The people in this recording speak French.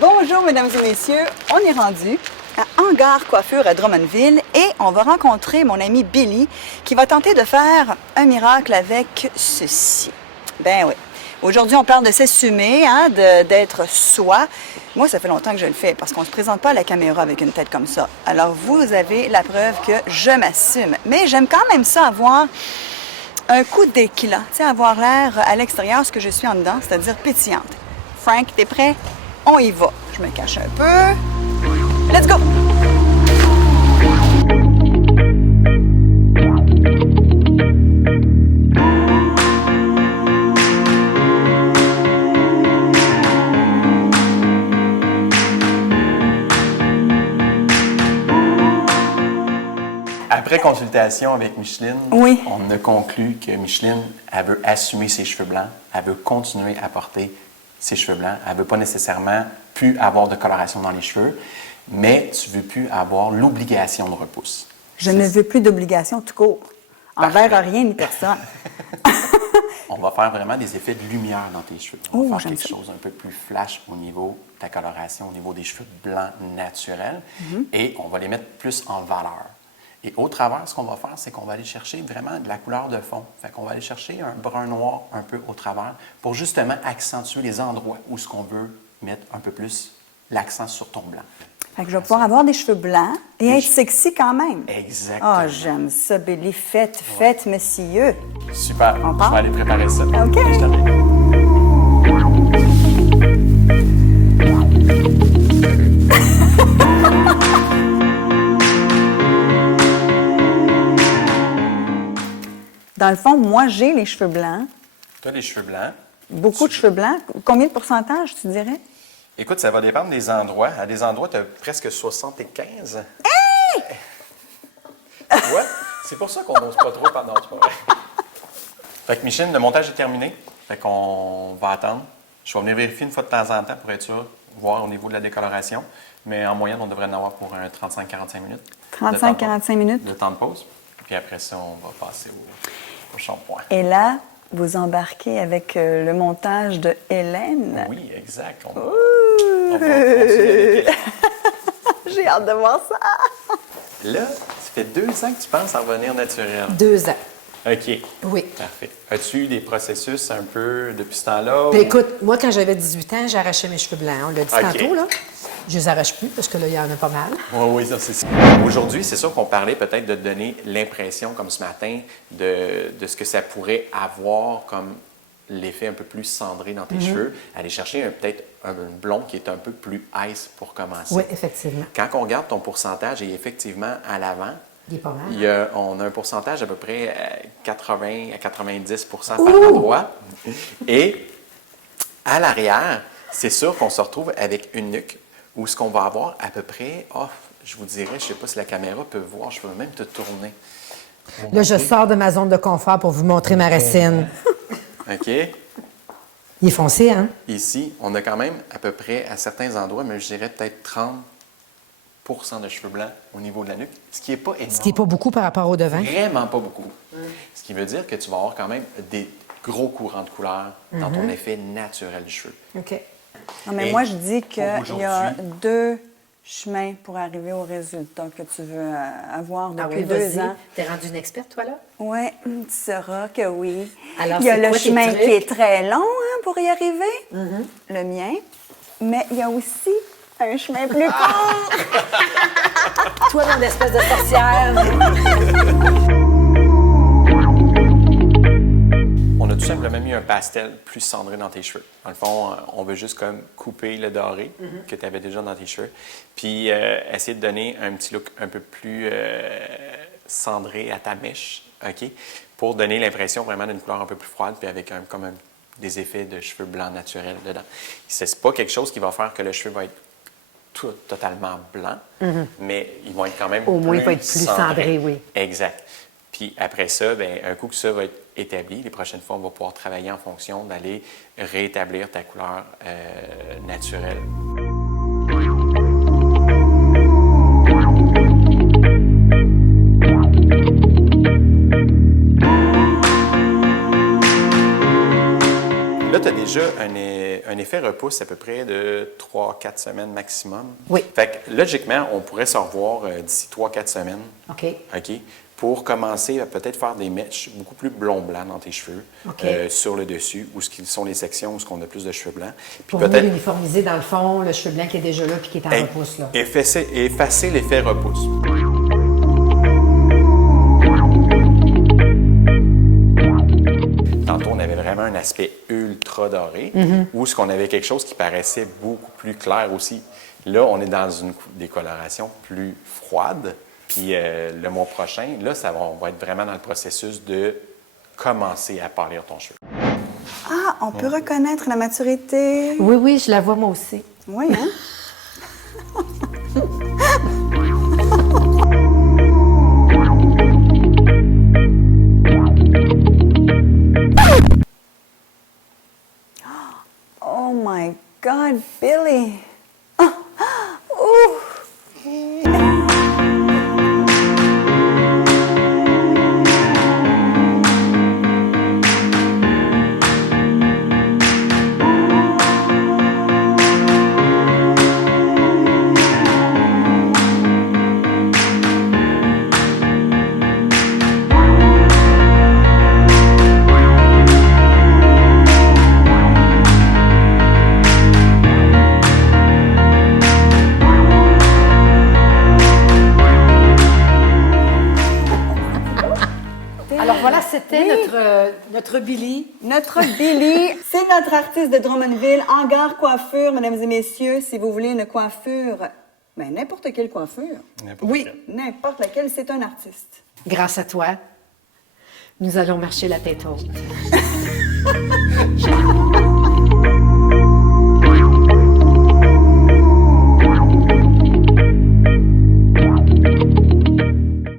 Bonjour, mesdames et messieurs. On est rendu à Hangar Coiffure à Drummondville et on va rencontrer mon ami Billy qui va tenter de faire un miracle avec ceci. Ben oui. Aujourd'hui, on parle de s'assumer, d'être soi. Moi, ça fait longtemps que je le fais parce qu'on ne se présente pas à la caméra avec une tête comme ça. Alors, vous avez la preuve que je m'assume. Mais j'aime quand même ça avoir un coup d'éclat, tu sais, avoir l'air à l'extérieur ce que je suis en dedans, c'est-à-dire pétillante. Frank, t'es prêt? On y va. Je me cache un peu. Let's go! Après consultation avec Micheline, Oui. on a conclu que Micheline, elle veut assumer ses cheveux blancs, elle veut continuer à porter ses cheveux blancs, elle ne veut pas nécessairement plus avoir de coloration dans les cheveux, mais tu ne veux plus avoir l'obligation de repousse. Je ne veux plus d'obligation tout court, envers rien ni personne. On va faire vraiment des effets de lumière dans tes cheveux. On va faire quelque chose un peu plus flash au niveau de ta coloration, au niveau des cheveux blancs naturels, et on va les mettre plus en valeur. Et au travers, ce qu'on va faire, c'est qu'on va aller chercher vraiment de la couleur de fond. Fait qu'on va aller chercher un brun noir un peu au travers pour justement accentuer les endroits où ce qu'on veut mettre un peu plus l'accent sur ton blanc. Fait que je vais pouvoir avoir des cheveux blancs et être sexy quand même. Exactement. Ah, j'aime ça, Billy. Faites, messieurs. Super. On Je part? vais aller préparer ça. OK. Je t'arrive. Dans le fond, moi, j'ai les cheveux blancs. Tu as les cheveux blancs. Beaucoup de cheveux blancs. Combien de pourcentage, tu dirais? Écoute, ça va dépendre des endroits. À des endroits, tu as presque 75. Hey! Tu vois? C'est pour ça qu'on n'ose pas trop pendant le sport. Fait que Micheline, le montage est terminé. Fait qu'on va attendre. Je vais venir vérifier une fois de temps en temps pour être sûr, voir au niveau de la décoloration. Mais en moyenne, on devrait en avoir pour un 35-45 minutes. 35-45 minutes. De temps de pause. Puis après ça, on va passer au shampoing. Et là, vous embarquez avec le montage de Hélène. Oui, exact. On Ouh! va continuer avec elle. J'ai hâte de voir ça. Là, ça fait 2 ans que tu penses à revenir naturel. 2 ans. OK. Oui. Parfait. As-tu eu des processus un peu depuis ce temps-là? Puis écoute, moi, quand j'avais 18 ans, j'arrachais mes cheveux blancs. On l'a dit OK. tantôt, là. Je les arrache plus parce que là, il y en a pas mal. Oui, ça, c'est ça. Aujourd'hui, c'est sûr qu'on parlait peut-être de te donner l'impression, comme ce matin, de ce que ça pourrait avoir comme l'effet un peu plus cendré dans tes cheveux. Aller chercher peut-être un blond qui est un peu plus ice pour commencer. Oui, effectivement. Quand on regarde ton pourcentage, et effectivement, à l'avant, Il est pas mal. on a un pourcentage à peu près 80 à 90 par endroit. Et à l'arrière, c'est sûr qu'on se retrouve avec une nuque où ce qu'on va avoir à peu près, je vous dirais, je ne sais pas si la caméra peut voir, je peux même te tourner. Là, je sors de ma zone de confort pour vous montrer ma racine. OK? Il est foncé, hein? Ici, on a quand même à peu près, à certains endroits, mais je dirais peut-être 30 de cheveux blancs au niveau de la nuque, ce qui n'est pas énorme. Ce qui n'est pas beaucoup par rapport au devant. Vraiment pas beaucoup. Ce qui veut dire que tu vas avoir quand même des gros courants de couleurs dans ton effet naturel du cheveu. OK. Non, mais Et moi, je dis qu'il pour y a aujourd'hui- 2 chemins pour arriver au résultat que tu veux avoir Ah depuis oui, 2 vas-y. ans. T'es rendue une experte, toi, là? Oui, tu sauras que oui. Alors, il y a c'est le quoi tes chemin trucs? qui est très long pour y arriver, le mien, mais il y a aussi un chemin plus court. Toi, mon espèce de sorcière! On a tout simplement mis un pastel plus cendré dans tes cheveux. Dans le fond, on veut juste comme couper le doré que tu avais déjà dans tes cheveux, puis essayer de donner un petit look un peu plus cendré à ta mèche, OK? Pour donner l'impression vraiment d'une couleur un peu plus froide, puis avec des effets de cheveux blancs naturels dedans. C'est pas quelque chose qui va faire que le cheveu va être totalement blanc, mais ils vont être quand même Au moins, il va être plus cendré, oui. Exact. Puis après ça, bien, un coup que ça va être établi, les prochaines fois, on va pouvoir travailler en fonction d'aller rétablir ta couleur naturelle. Là, tu as déjà un un effet repousse à peu près de 3-4 semaines maximum. Oui. Fait que, logiquement, on pourrait se revoir d'ici 3-4 semaines. OK. OK? Pour commencer à peut-être faire des mèches beaucoup plus blond-blanc dans tes cheveux, OK. sur le dessus, où ce qui sont les sections où on a plus de cheveux blancs. Puis Pour venir uniformiser, dans le fond, le cheveu blanc qui est déjà là puis qui est en repousse. Là. effacer l'effet repousse. Tantôt, on avait vraiment un aspect ultra doré, où ce qu'on avait quelque chose qui paraissait beaucoup plus clair aussi. Là, on est dans une décoloration plus froide. Puis le mois prochain, là, on va être vraiment dans le processus de commencer à pâlir ton cheveu. Ah, on peut reconnaître la maturité. Oui, oui, je la vois moi aussi. Oui, hein? Oh my God, Billy! Ah, ouh. Alors voilà, c'était notre Billy. Notre Billy, c'est notre artiste de Drummondville, Hangar Coiffure, mesdames et messieurs. Si vous voulez une coiffure, ben n'importe quelle coiffure, Oui, n'importe laquelle, c'est un artiste. grâce à toi, nous allons marcher la tête haute.